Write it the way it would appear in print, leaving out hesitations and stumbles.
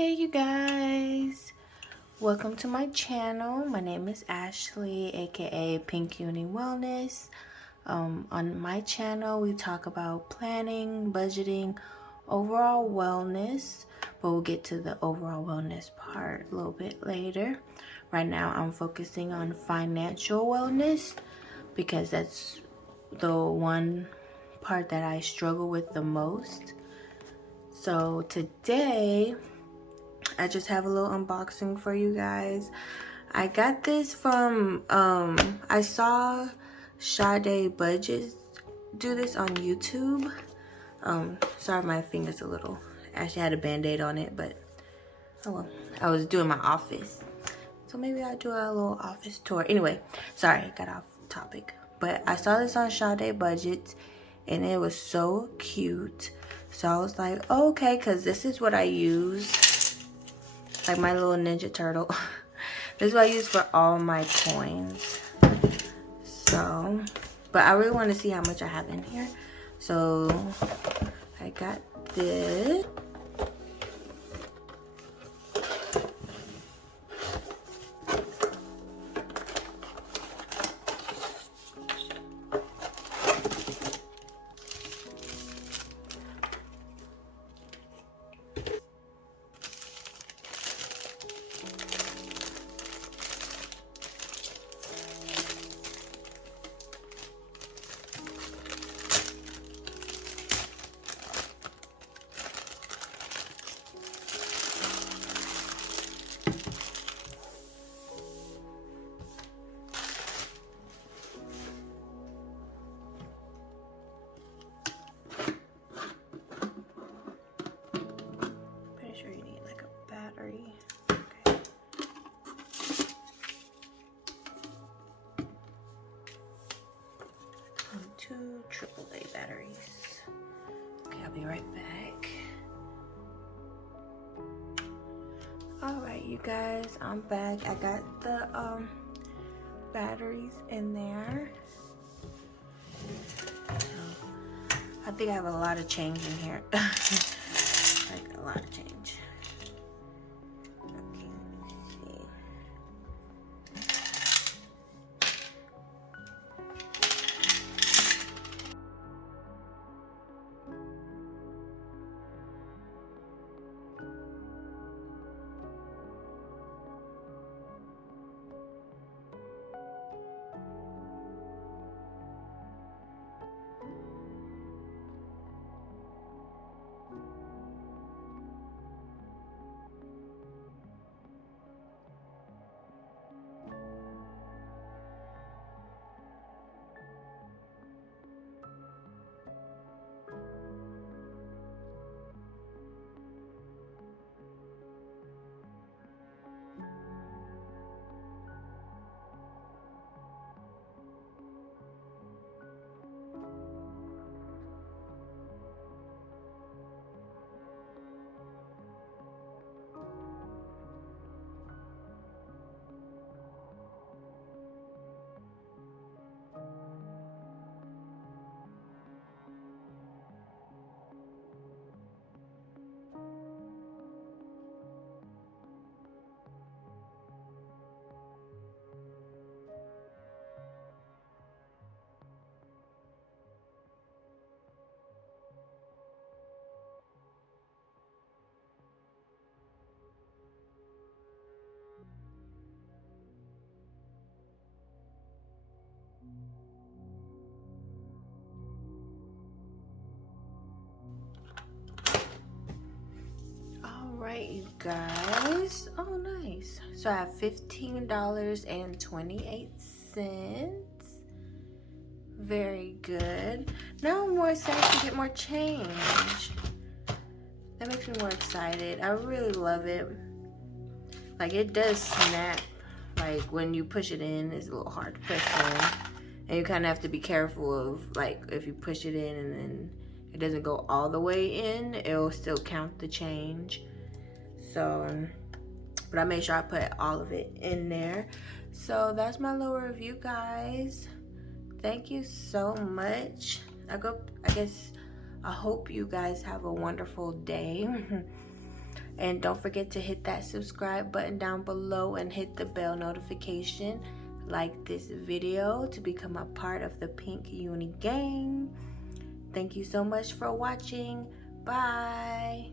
Hey you guys, welcome to my channel. My name is Ashley, aka Pink-UniBudgetz. On my channel we talk about planning, budgeting, overall wellness, but we'll get to the overall wellness part a little bit later. Right now I'm focusing on financial wellness because that's the one part that I struggle with the most. So today I just have a little unboxing for you guys. I got this from I saw NailBae do this on YouTube. Sorry my finger's a little, I actually had a band-aid on it, but oh well. I was doing my office, so maybe I'll do a little office tour. Anyway, sorry, I got off topic, but I saw this on NailBae and it was so cute. So I was like, oh, okay, because this is what I use, like my little Ninja Turtle. This is what I use for all my coins. So, but I really want to see how much I have in here. So I got this. Two AAA batteries. Okay, I'll be right back. Alright, you guys, I'm back. I got the batteries in there. I think I have a lot of change in here. Like a lot of change. Alright, you guys. Oh, nice. So I have $15.28. Very good. Now I'm more excited to get more change. That makes me more excited. I really love it. Like, it does snap. Like, when you push it in, it's a little hard to push in. And you kind of have to be careful of, like, if you push it in and then it doesn't go all the way in, it'll still count the change. So, but I made sure I put all of it in there. So that's my little review, guys. Thank you so much. I hope you guys have a wonderful day. And don't forget to hit that subscribe button down below and hit the bell notification. Like this video to become a part of the Pink Uni gang. Thank you so much for watching. Bye.